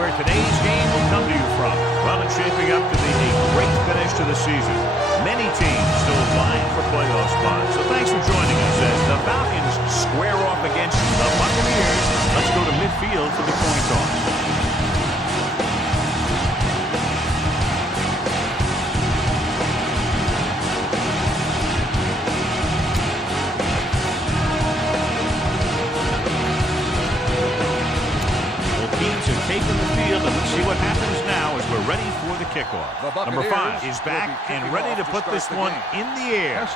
where today's game will come to you from. Well, it's shaping up to be a great finish to the season. Many teams still vying for playoff spots. So thanks for joining us as the Falcons square off against the Buccaneers. Let's go to midfield for the coin toss. Taking the field, and let's see what happens now as we're ready for the kickoff. Number 5 is back and ready to put this one in the air.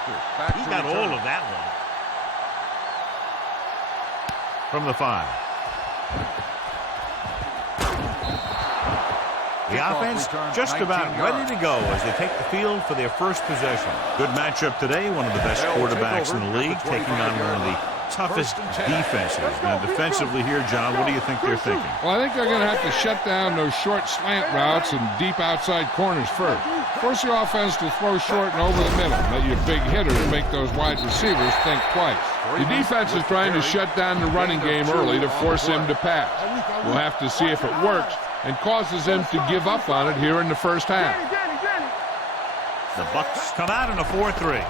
He got all of that one. From the 5. The offense just about ready to go as they take the field for their first possession. Good matchup today. One of the best quarterbacks in the league taking on one of the toughest defenses. Now, defensively here, John, what do you think they're thinking? Well, I think they're going to have to shut down those short slant routes and deep outside corners first. Force the offense to throw short and over the middle. Let your big hitters make those wide receivers think twice. The defense is trying to shut down the running game early to force him to pass. We'll have to see if it works and causes him to give up on it here in the first half. The Bucs come out in a 4-3.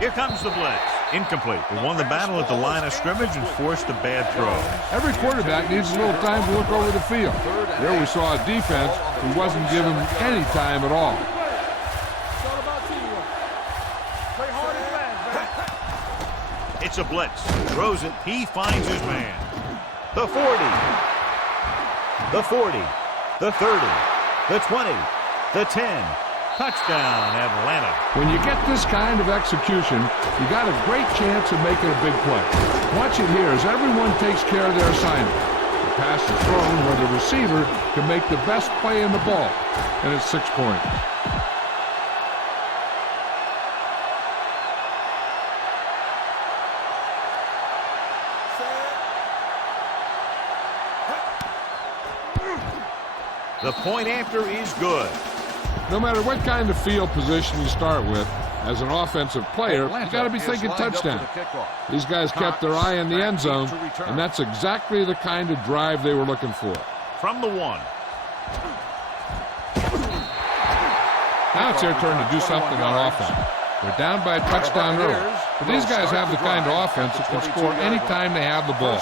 Here comes the blitz. Incomplete. They won the battle at the line of scrimmage and forced a bad throw. Every quarterback needs a little time to look over the field. There we saw a defense who wasn't given any time at all. It's a blitz. Throws it. He finds his man. The 40. The 40. The 30. The 20. The 10. Touchdown, Atlanta. When you get this kind of execution, you got a great chance of making a big play. Watch it here as everyone takes care of their assignment. The pass is thrown where the receiver can make the best play in the ball, and it's 6 points. The point after is good. No matter what kind of field position you start with, as an offensive player, you got to be thinking touchdown. These guys kept their eye on the end zone, and that's exactly the kind of drive they were looking for. From the 1. Now it's their turn to do something on offense. They're down by a touchdown early, but these guys have the kind of offense that can score any time they have the ball.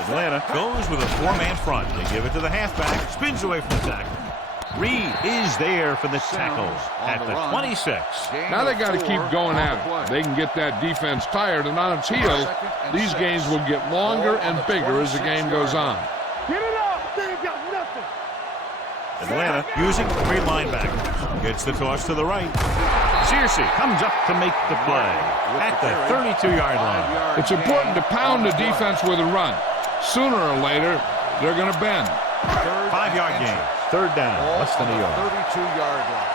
Atlanta goes with a 4-man front. They give it to the halfback. Spins away from the tackle. Reed is there for the tackle at the 26. Now they got to keep going at it. They can get that defense tired and on its heels. These games will get longer and bigger as the game goes on. Get it up. They ain't got nothing. Atlanta using 3 linebackers. Gets the toss to the right. Searcy comes up to make the play at the 32-yard line. It's important to pound the defense with a run. Sooner or later, they're going to bend. 5-yard gain. 3rd down. Less than a yard. 32-yard line.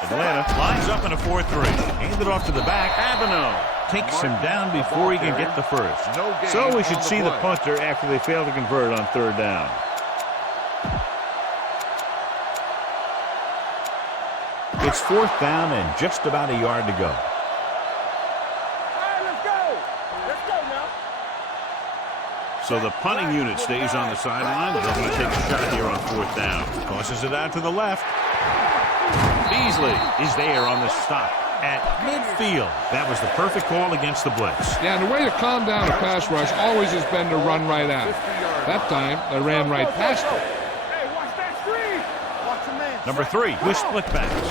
Atlanta lines up in a 4-3. Handed off to the back. Abino takes him down before he can get the first. So we should see the punter after they fail to convert on 3rd down. It's 4th down and just about a yard to go. So the punting unit stays on the sideline. They're going to take a shot here on 4th down. Tosses it out to the left. Beasley is there on the stop at midfield. That was the perfect call against the blitz. Yeah, and the way to calm down a pass rush always has been to run right at it. That time, they ran right past it. Hey, watch that screen. Watch the man. Number 3 with split backs.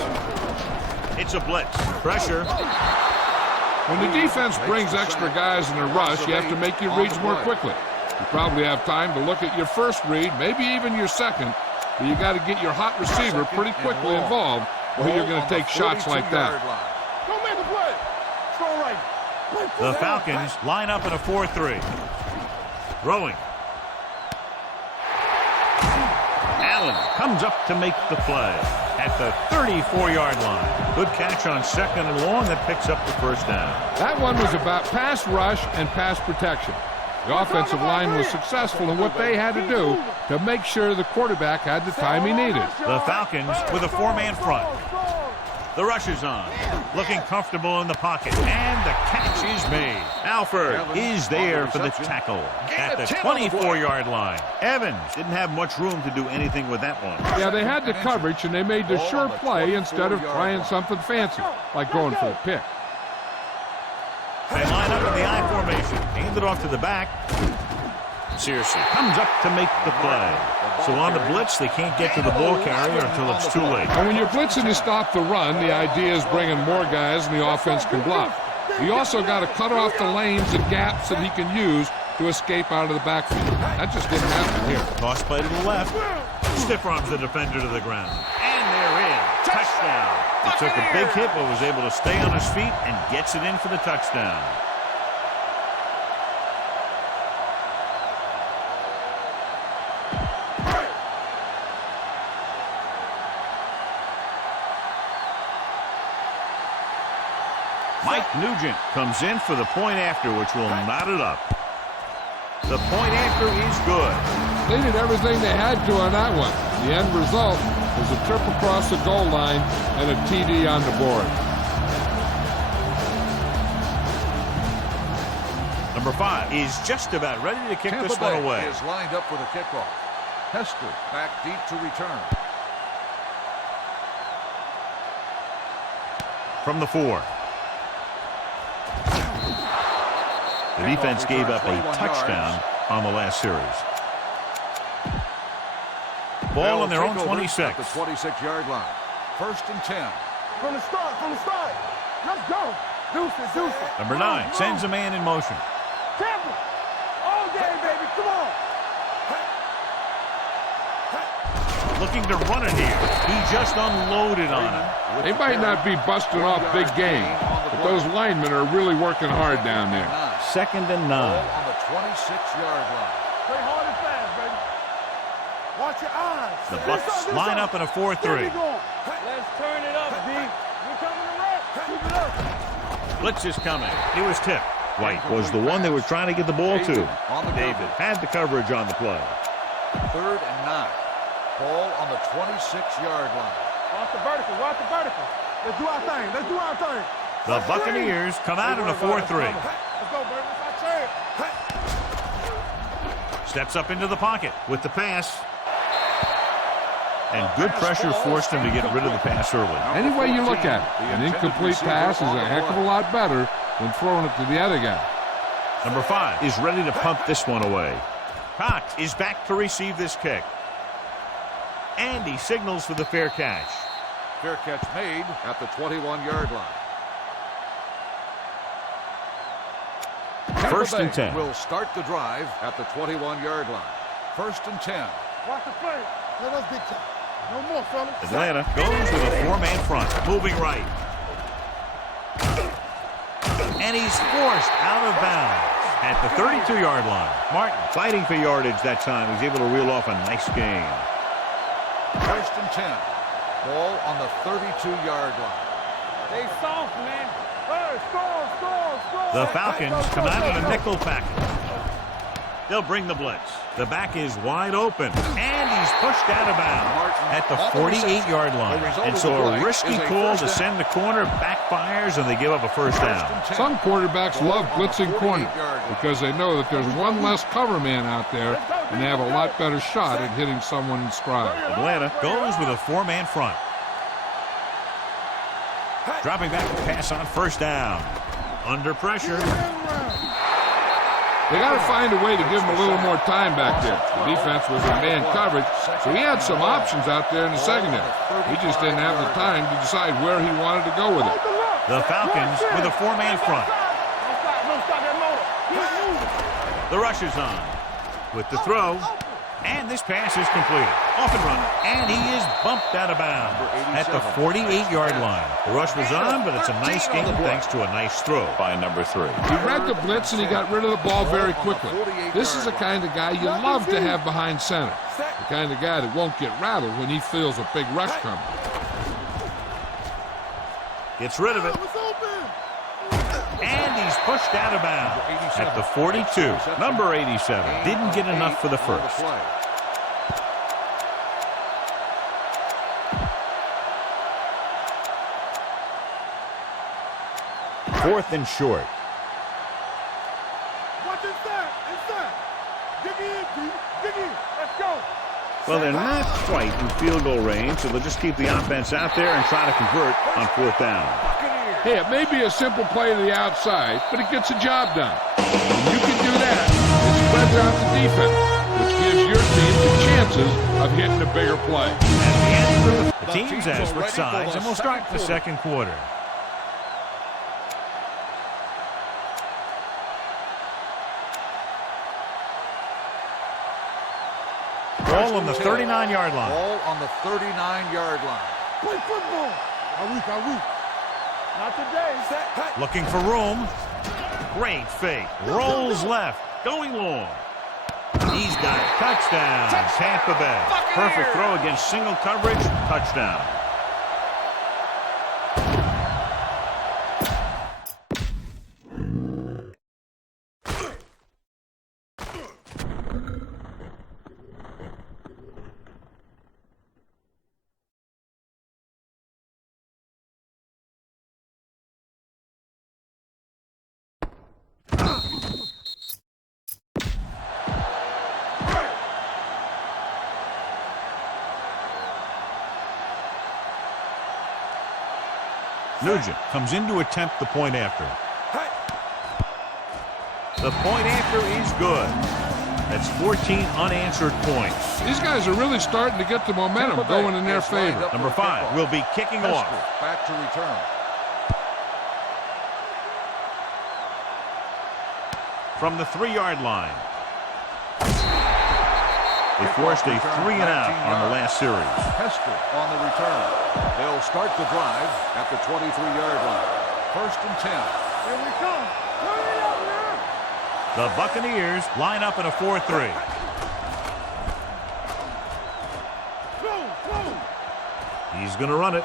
It's a blitz. Pressure. When the defense brings extra guys in a rush, you have to make your reads more quickly. You probably have time to look at your first read, maybe even your second, but you got to get your hot receiver pretty quickly involved or you're going to take shots like that. Don't make a play. Throw right. The Falcons line up in a 4-3. Throwing. Allen comes up to make the play at the 34-yard line. Good catch on 2nd and long that picks up the 1st down. That one was about pass rush and pass protection. The offensive line was successful in what they had to do to make sure the quarterback had the time he needed. The Falcons with a 4-man front. The rush is on. Looking comfortable in the pocket. And the catch is made. Alford is there for the tackle at the 24-yard line. Evans didn't have much room to do anything with that one. Yeah, they had the coverage, and they made the sure play instead of trying something fancy, like going for the pick. They line up in the I formation. Hand it off to the back. Searcy comes up to make the play. So on the blitz, they can't get to the ball carrier until it's too late. And when you're blitzing to stop the run, the idea is bringing more guys and the offense can block. You also got to cut off the lanes and gaps that he can use to escape out of the backfield. That just didn't happen here. Toss play to the left. Stiff arms the defender to the ground. And they're in. Touchdown. He took a big hit but was able to stay on his feet and gets it in for the touchdown. Mike Nugent comes in for the point after, which will knot it up. The point after is good. They did everything they had to on that one. The end result was a trip across the goal line and a TD on the board. Number 5 is just about ready to kick this one away. Is lined up for the kickoff. Hester back deep to return. From the 4. The defense gave up a touchdown on the last series. Ball on their own 26. At the 26-yard line. 1st and 10. From the start. Let's go. Deuce it. Number 9 sends a man in motion. Campbell. All day, baby. Come on. Looking to run it here. He just unloaded on him. They might not be busting off big game, but those linemen are really working hard down there. 2nd and 9. Ball on the 26-yard line. Play hard and fast, baby. Watch your eyes. The Bucs line up in a 4-3. Let's turn it up, D. We're coming to wreck. Keep it up. Blitz is coming. He was tipped. White was the one they were trying to get the ball to. David had the coverage on the play. 3rd and 9. Ball on the 26-yard line. Watch the vertical. Let's do our thing. The Buccaneers come out in a 4-3. Let's go, baby. Let's our turn. Steps up into the pocket with the pass. And good pressure forced him to get rid of the pass early. Any way you look at it, an incomplete pass is a heck of a lot better than throwing it to the other guy. Number 5 is ready to punt this one away. Cox is back to receive this kick. And he signals for the fair catch. Fair catch made at the 21-yard line. 1st and 10. Will start the drive at the 21-yard line. 1st and 10. Watch the play. Let us big time. No more, fellas. Atlanta goes with a 4-man front. Moving right. And he's forced out of bounds at the 32-yard line. Martin fighting for yardage that time. He's able to reel off a nice gain. 1st and 10. Ball on the 32-yard line. They soft, man. Hey, score. The Falcons come out in a nickel package. They'll bring the blitz. The back is wide open. And he's pushed out of bounds at the 48-yard line. And so a risky call to send the corner backfires, and they give up a first down. Some quarterbacks love blitzing corner because they know that there's one less cover man out there, and they have a lot better shot at hitting someone in stride. Atlanta goes with a 4-man front. Dropping back to pass on 1st down. Under pressure. They got to find a way to give him a little more time back there. The defense was in man coverage, so he had some options out there in the secondary. He just didn't have the time to decide where he wanted to go with it. The Falcons with a 4-man front. The rush is on. With the throw. And this pass is completed. Off and running. And he is bumped out of bounds at the 48-yard line. The rush was on, but it's a nice game thanks to a nice throw by number 3. He read the blitz and he got rid of the ball very quickly. This is the kind of guy you love to have behind center. The kind of guy that won't get rattled when he feels a big rush coming. Gets rid of it. And he's pushed out of bounds at the 42. Number 87 didn't get enough for the first. 4th and short. Watch inside. Inside. Dig in, D. Dig in. Let's go. Well, they're not quite in field goal range, so they'll just keep the offense out there and try to convert on 4th down. Hey, it may be a simple play to the outside, but it gets the job done. When you can do that, it spreads out the defense, which gives your team the chances of hitting a bigger play. At the end, the teams have switched sides, and we'll start the second quarter. Ball on the 39-yard line. Ball on the 39-yard line. Play football. Are we? Not today. Looking for room. Great fake. Rolls left. Going long. He's got it. Touchdown. Tampa Bay. Perfect throw against single coverage. Touchdown. Nugent comes in to attempt the point after. The point after is good. That's 14 unanswered points. These guys are really starting to get the momentum going in their favor. Number 5 will be kicking off. Back to return. From the 3-yard line. They forced a 3-and-out on the last series. Hester on the return. They'll start the drive at the 23-yard line. 1st and 10. Here we come. Hurry up now. The Buccaneers line up in a 4-3. Go. He's going to run it.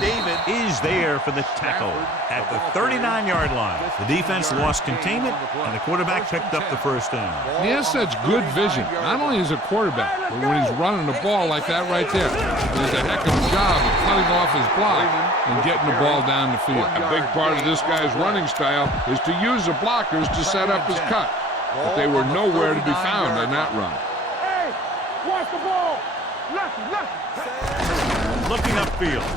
David is there for the tackle at the 39-yard line. The defense lost containment, and the quarterback picked up the first down. He has such good vision, not only as a quarterback, but when he's running the ball like that right there. He does a heck of a job of cutting off his block and getting the ball down the field. A big part of this guy's running style is to use the blockers to set up his cut. But they were nowhere to be found on that run. Hey, watch the ball. Lefty. Looking upfield.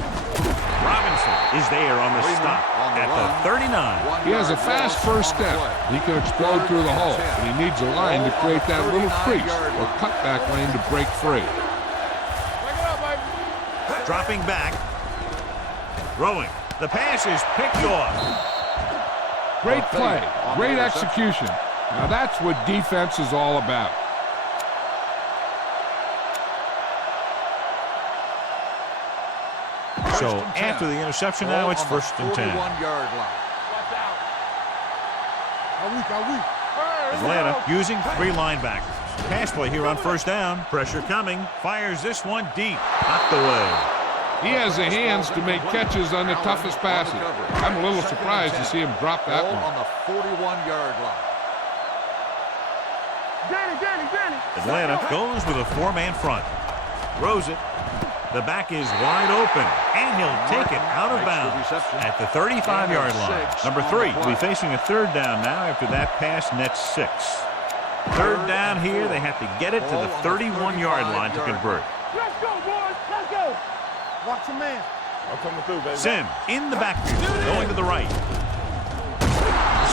Robinson is there on the stop at the 39. He has a fast first step. He can explode through the hole, but he needs a line to create that little crease or cutback lane to break free. Dropping back. Throwing. The pass is picked off. Great play. Great execution. Now that's what defense is all about. So after the interception now, it's 1st and 10. 41-yard line. Atlanta using 3 linebackers. Pass play here on 1st down. Pressure coming. Fires this one deep. Knocked away. He has the hands to make catches on the toughest passes. I'm a little surprised to see him drop that one. On the 41-yard line. Danny. Atlanta goes with a 4-man front. Throws it. The back is wide open, and he'll take it out of bounds at the 35-yard line. Number 3 will be facing a 3rd down now after that pass nets 6. 3rd down here, they have to get it to the 31-yard line to convert. Let's go, boys. Let's go. Watch your man. I'm coming through, baby. Sim in the backfield, going to the right.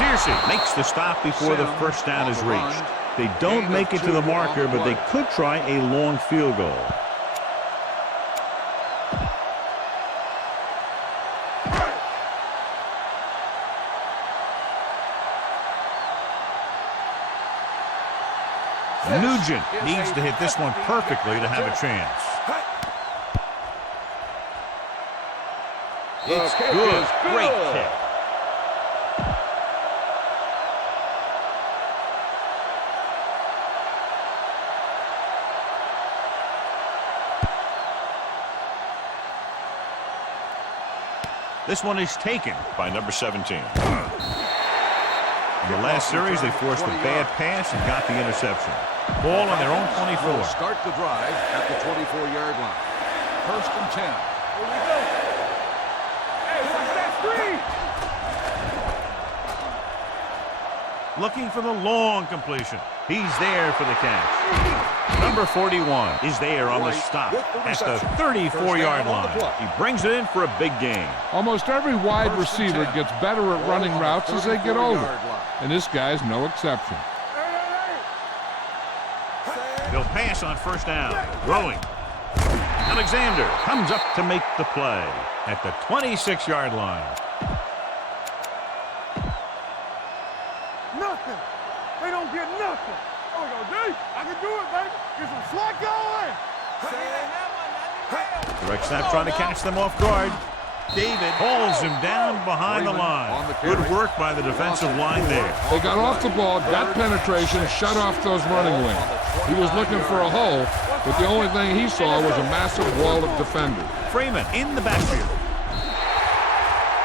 Searcy makes the stop before the 1st down is reached. They don't make it to the marker, but they could try a long field goal. Nugent needs to hit this one perfectly to have a chance. It's good. Great kick. This one is taken by number 17. In the last series, they forced a bad pass and got the interception. Ball on their own 24. Start the drive at the 24-yard line. 1st and 10. Looking for the long completion. He's there for the catch. Number 41 is there on the stop at the 34-yard line. He brings it in for a big gain. Almost every wide receiver gets better at running routes as they get older, and this guy's no exception. He'll pass on first down. Throwing. Alexander comes up to make the play at the 26-yard line. Nothing. They don't get nothing. Oh, we go, D. I can do it, baby. Get some slack going. Direct snap trying to catch them off guard. David hauls him down behind the line. Good work by the defensive line there. They got off the ball, got penetration, shut off those running wings. He was looking for a hole, but the only thing he saw was a massive wall of defenders. Freeman in the backfield.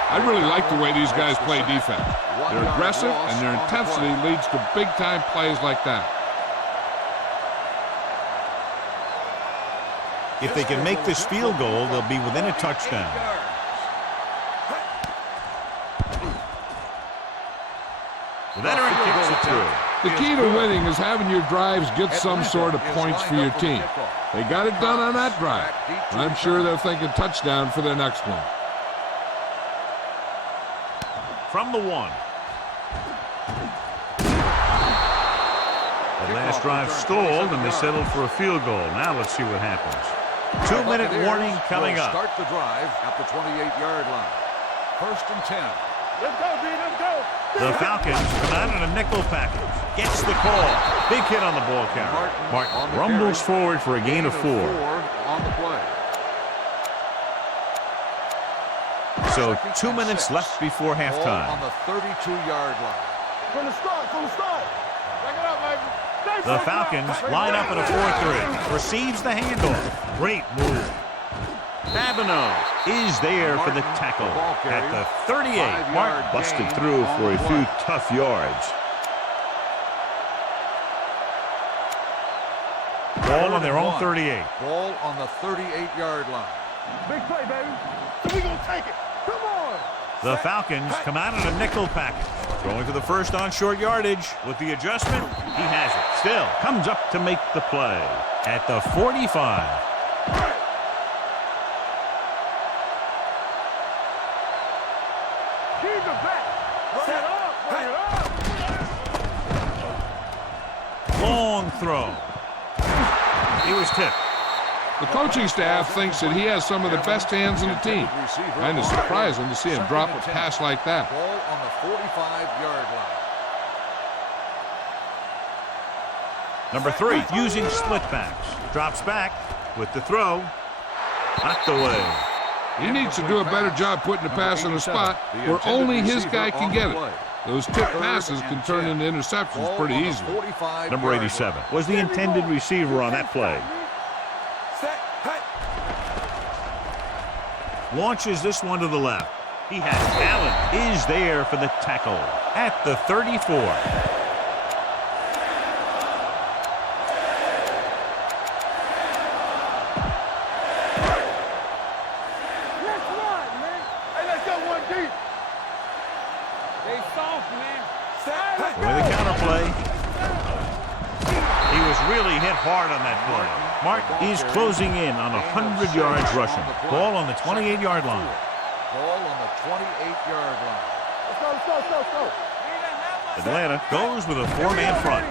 I really like the way these guys play defense. They're aggressive, and their intensity leads to big-time plays like that. If they can make this field goal, they'll be within a touchdown. The veteran kicks it through. The key to winning is having your drives get some sort of points for your team. They got it done on that drive. I'm sure they're thinking touchdown for their next one. From the 1. The last drive stalled, and they settled for a field goal. Now let's see what happens. 2-minute warning coming up. Start the drive at the 28-yard line. 1st and 10. Let's go, D. Let's go. The Falcons come out in a nickel package. Gets the call. Big hit on the ball carrier. Martin rumbles forward for a gain of 4. On the play. So 2 minutes left before halftime. On the 32-yard line. From the start. Back it up, baby. The Falcons line up in a 4-3. Receives the handoff. Great move. Babineau is there for the tackle at the 38. Mark busted through for a few tough yards. Ball on their own 38. Ball on the 38-yard line. Big play, baby. So we gonna take it. Come on. The Falcons come out in a nickel package. Going for the first on short yardage. With the adjustment, he has it. Still comes up to make the play at the 45. Keep it back. Run it up. Long throw. He was tipped. The coaching staff thinks that he has some of the best hands in the team. Kind of surprising to see him drop a pass like that. Ball on the 45-yard line. Number 3, using split backs. Drops back with the throw. Knocked away. He needs to do a better job putting the pass in a spot where only his guy can get it. Those tip passes can turn into interceptions pretty easily. Number 87 was the intended receiver on that play. Launches this one to the left. He has Allen is there for the tackle at the 34. Let's run, man. Hey, let's go one deep. They soft, man. With the counterplay. He was really hit hard on that play. Martin is closing in on 100 yards rushing. Ball on the 28-yard line. Ball on the 28-yard line. Let's go. Atlanta goes with a 4-man front.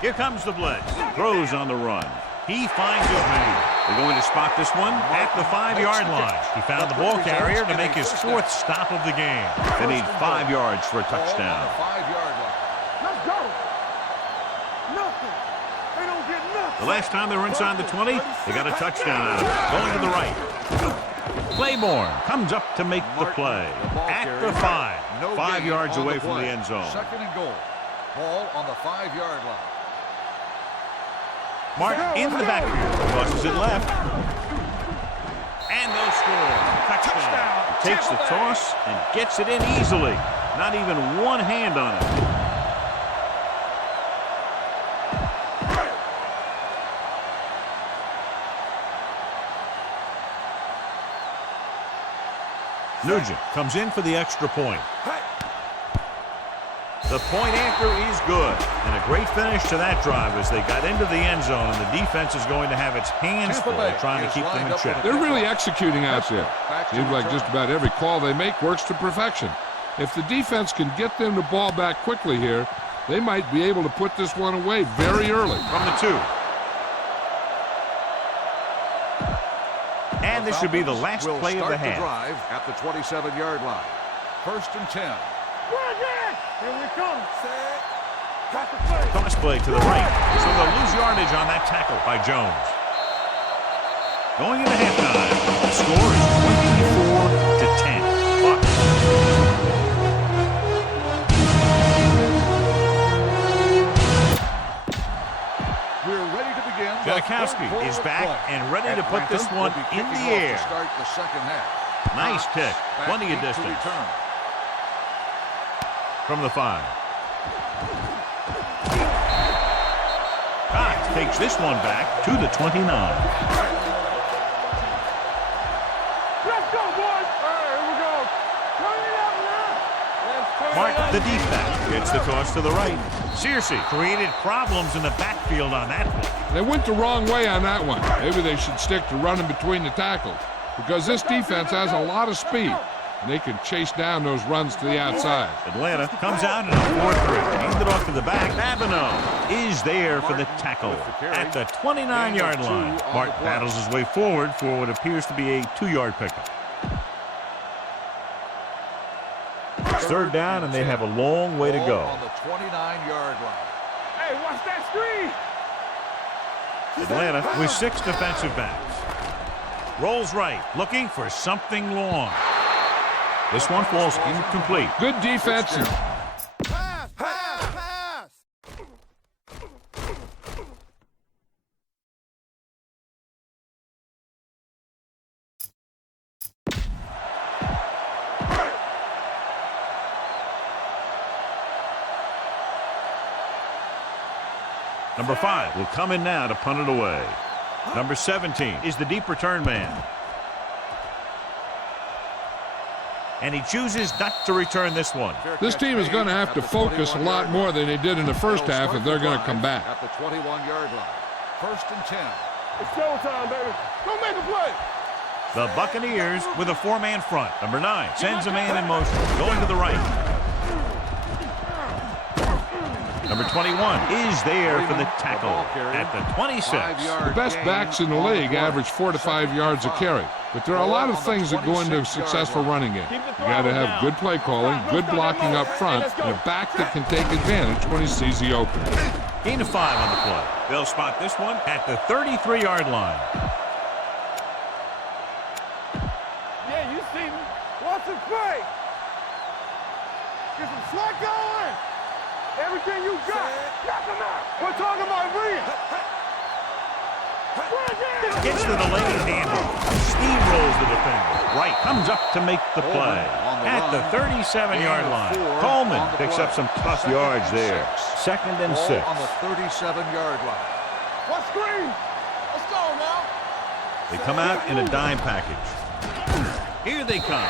Here comes the blitz. Throws on the run. He finds his man. They're going to spot this one at the 5-yard line. He found the ball carrier to make his 4th stop of the game. They need 5 yards for a touchdown. Ball on the 5-yard line. Let's go. Nothing. They don't get nothing. The last time they were inside the 20, they got a touchdown out of it. Going to the right. Claiborne comes up to make the play at the 5. 5 yards away from the end zone. 2nd and goal. Ball on the 5-yard line. Martin in the backfield. Tosses it left. And they'll score. Touchdown. Takes the toss and gets it in easily. Not even one hand on it. Nugent comes in for the extra point. The point after is good. And a great finish to that drive as they got into the end zone, and the defense is going to have its hands full trying to keep them in check. They're really executing out there. Seems like just about every call they make works to perfection. If the defense can get them the ball back quickly here, they might be able to put this one away very early. From the 2. And this should be the last play of the half. Drive at the 27-yard line. 1st and 10. Here we come. Toss play to the right. So they'll lose yardage on that tackle by Jones. Going into halftime, the score is 24-10. Bucks. We're ready to begin. Janikowski is back and ready to put this one in the air. Start the second half. Nice kick. Plenty of distance. From the 5. Cox takes this one back to the 29. Let's go, boys. All right, here we go. Turn it up now. Let's turn Mark, it up. the deep gets the toss to the right. Searcy created problems in the backfield on that play. They went the wrong way on that one. Maybe they should stick to running between the tackles, because this defense has a lot of speed, and they can chase down those runs to the outside. Atlanta comes out in a 4-3. Hand it off to the back. Babineau is there for the tackle at the 29-yard line. Mark battles his way forward for what appears to be a 2-yard pickup. It's 3rd down, and they have a long way to go. On the 29-yard line. Hey, watch that screen. Atlanta with 6 defensive backs. Rolls right, looking for something long. This one falls incomplete. Good defense. Pass, pass, pass. Number 5 will come in now to punt it away. Number 17 is the deep return man. And he chooses not to return this one. This team is going to have to focus a lot more than they did in the first half if they're going to come back. At the 21-yard line. 1st and 10. It's showtime, baby. Go make a play. The Buccaneers with a 4-man front. Number 9 sends a man in motion, going to the right. Number 21 is there for the tackle at the 26. The best backs in the league average 4 to 5 yards a carry. But there are a lot of things that go into a successful running game. You got to have good play calling, good blocking up front, and a back that can take advantage when he sees the opening. Gain of 5 on the play. They'll spot this one at the 33-yard line. Yeah, you see me. Watch him play. Get some slack going. Everything you got. Knock him out. We're talking about Rhea. Gets to the lane handle. Steamrolls the defender. Wright comes up to make the play at the 37-yard line. Coleman picks up some tough yards there. 2nd and 6. On the 37-yard line. What screen? Let's go now. They come out in a dime package. Here they come.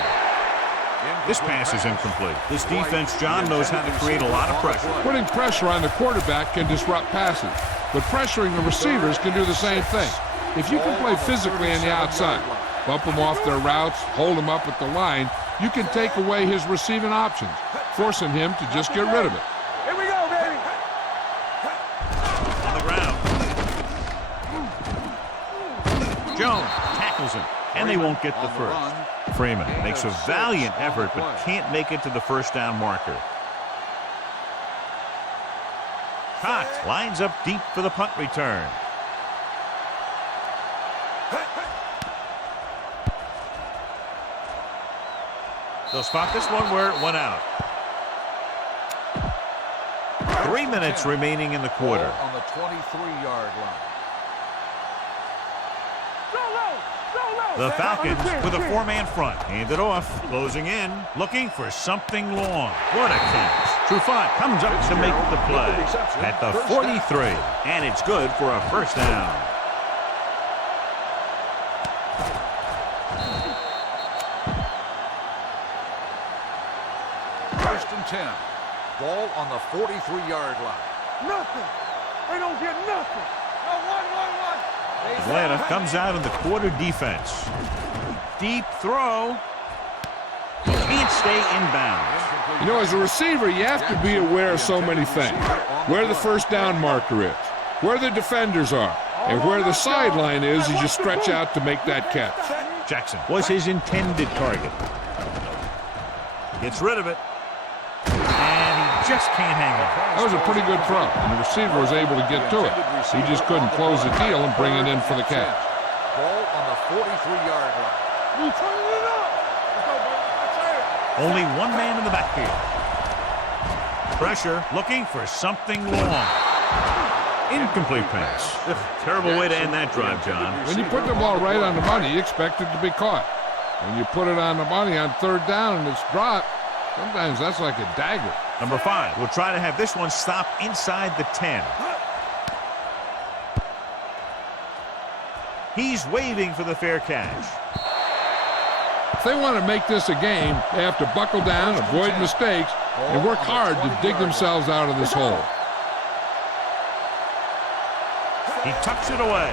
This pass is incomplete. This defense, John, knows how to create a lot of pressure. Putting pressure on the quarterback can disrupt passes, but pressuring the receivers can do the same thing. If you can play physically on the outside, bump them off their routes, hold them up at the line, you can take away his receiving options, forcing him to just get rid of it. Here we go, baby. On the ground. Jones tackles him, and they won't get the first. Freeman makes a valiant effort but can't make it to the first down marker. Cox lines up deep for the punt return. They'll spot this one where it went out. 3 minutes remaining in the quarter. On the 23-yard line. The Falcons with a 4-man front. Hand it off. Closing in. Looking for something long. What a catch. Trufant comes up to make the play at the 43. And it's good for a first down. and 10. Ball on the 43-yard line. Nothing. They don't get nothing. No, one. Atlanta comes out in the quarter defense. Deep throw. He can't stay in bounds. You know, as a receiver, you have to be aware of so many things. Where the first down marker is, where the defenders are, and where the sideline is as you stretch out to make that catch. Jackson was his intended target. Gets rid of it. And he just can't hang on. That was a pretty good throw, and the receiver was able to get to it. He just couldn't close the deal and bring it in for the catch. Ball on the 43-yard line. You turning it up. Let's go, baby. That's it. Only one man in the backfield. Pressure, looking for something long. Incomplete pass. Terrible way to end that drive, John. When you put the ball right on the money, you expect it to be caught. When you put it on the money on third down and it's dropped, sometimes that's like a dagger. Number 5 will try to have this one stop inside the 10. He's waving for the fair catch. If they want to make this a game, they have to buckle down, avoid mistakes, and work hard to dig themselves out of this hole. He tucks it away.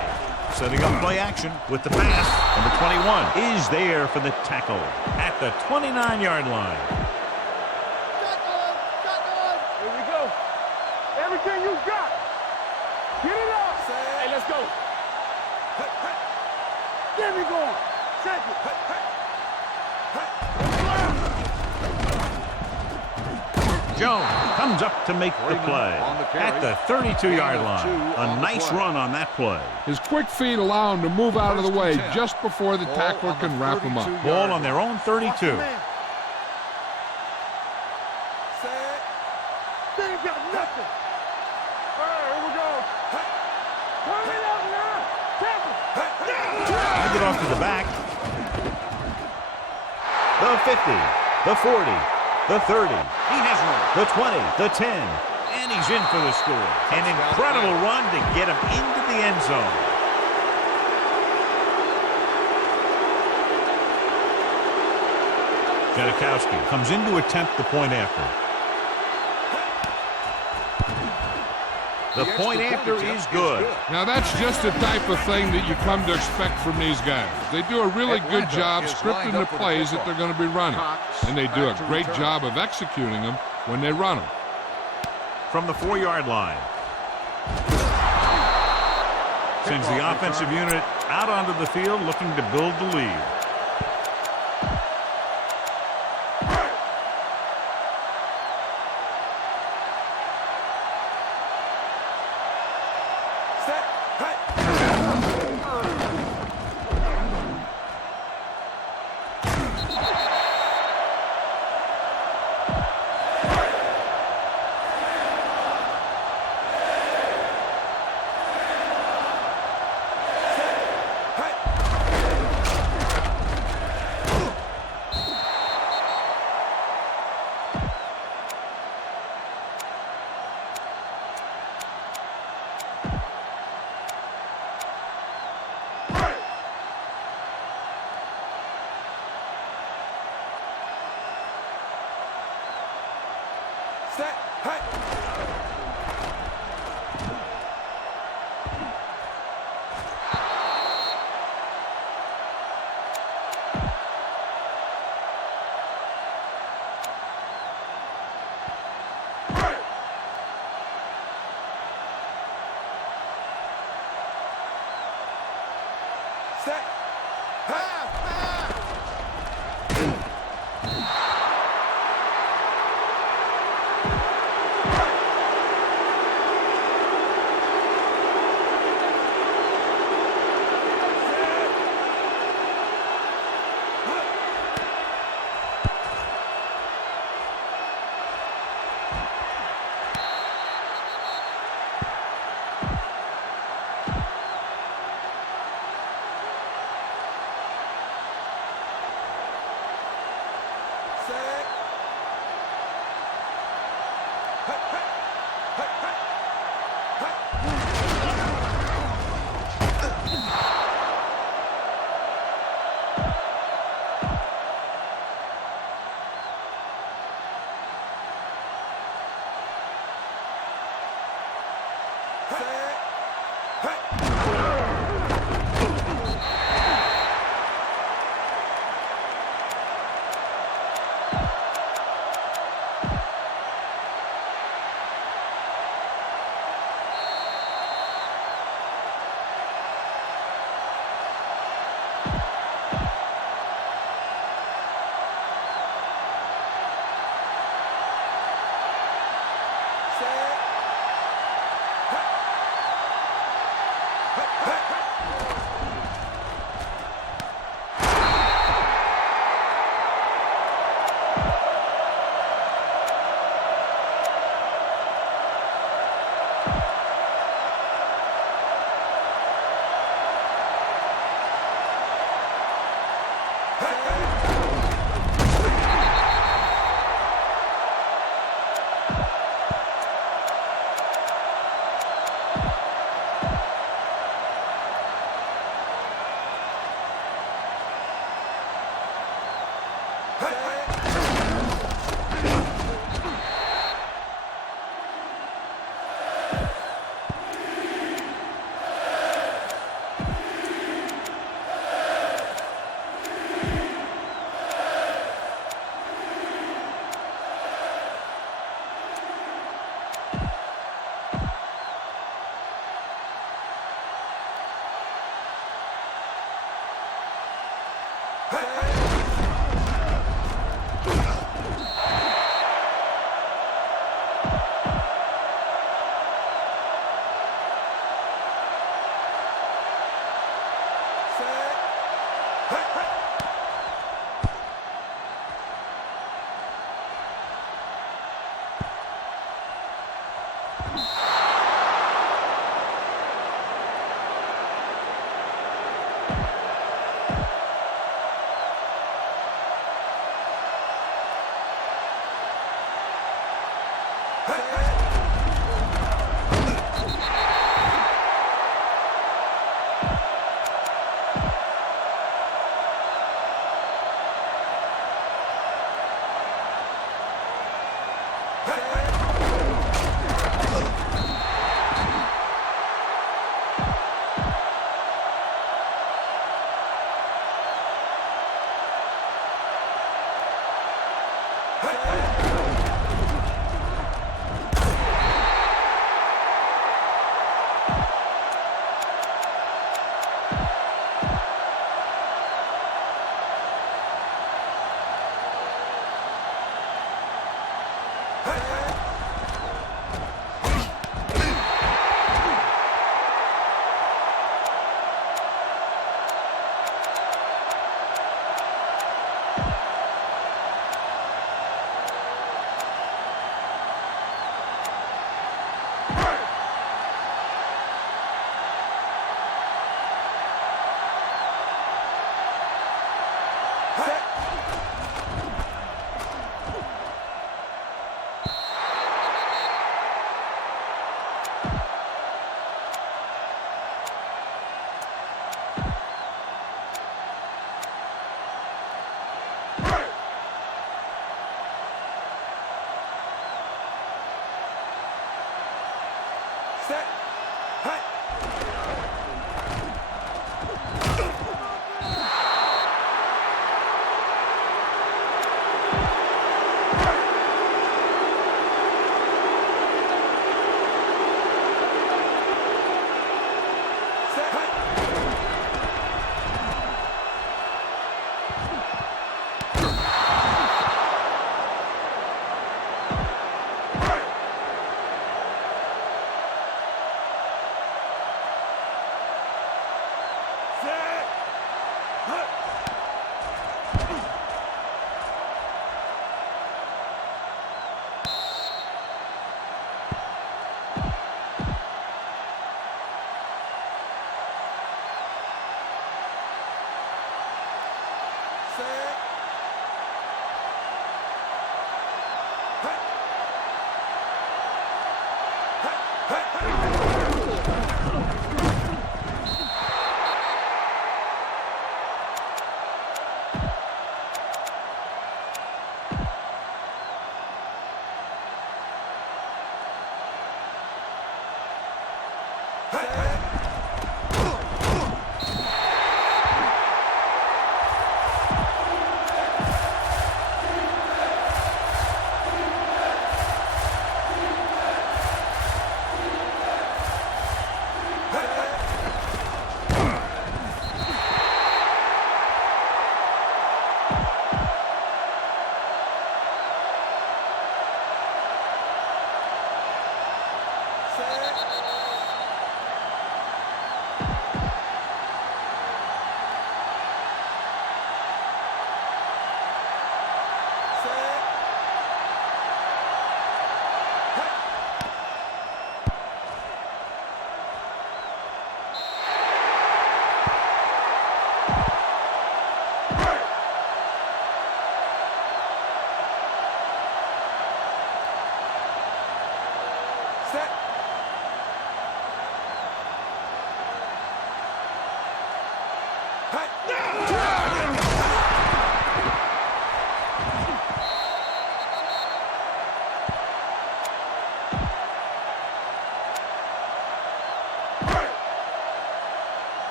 Setting up play action with the pass. Number 21 is there for the tackle at the 29-yard line. Here we go. Everything you got. Get it up. Hey, let's go. Get me going. Check it. Jones comes up to make the play at the 32-yard line. A nice run on that play. His quick feet allow him to move out of the way just before the tackler can wrap him up. Ball on their own 32. They ain't got nothing. All right, here we go. Turn it up now. Tackle. Hand it off to the back. The 50, the 40, the 30. He has one. The 20, the 10. And he's in for the score. An incredible run to get him into the end zone. Janikowski comes in to attempt the point after. The point after is good. Now that's just the type of thing that you come to expect from these guys. They do a really good job scripting the plays that they're going to be running. And they do a great job of executing them when they run them. From the 4-yard line. Sends the offensive unit out onto the field looking to build the lead.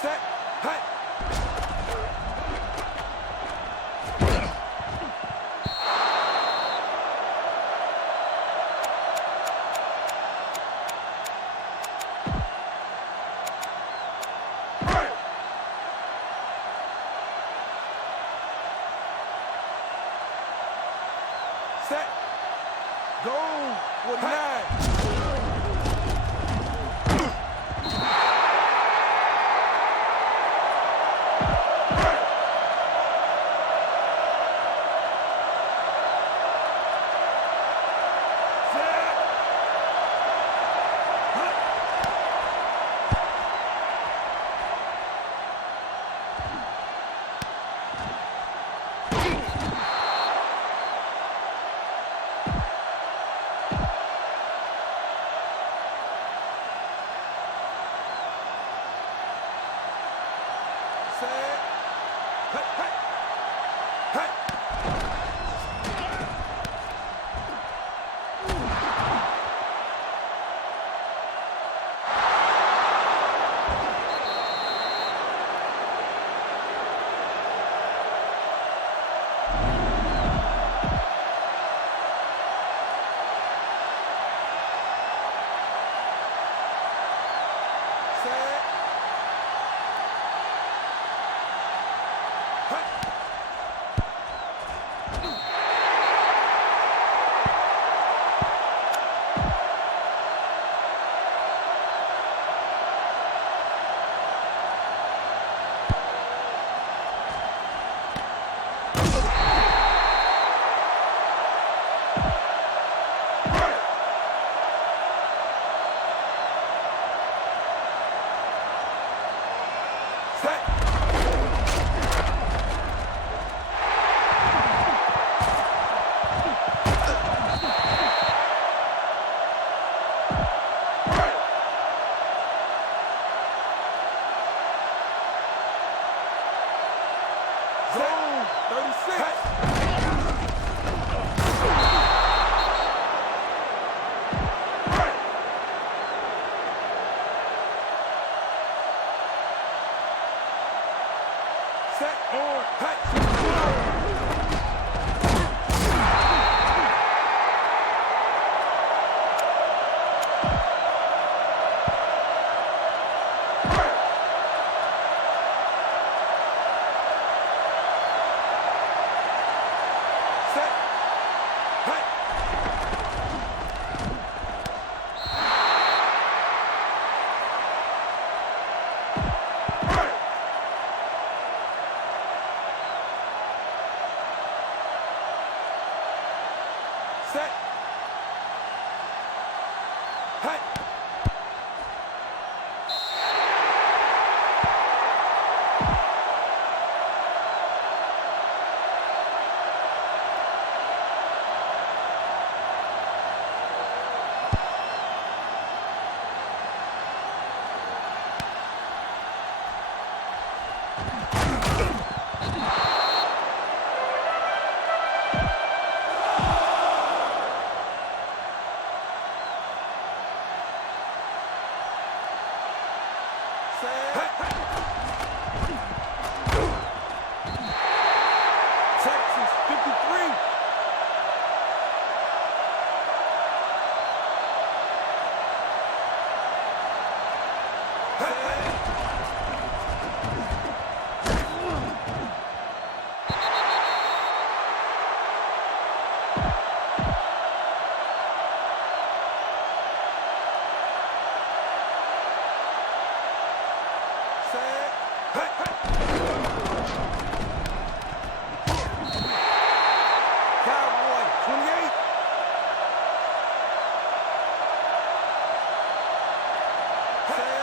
Set. Hut. Set. Go with 9. Zone 36. Set or set. Hut. Texas 53. Cowboy 28. Set.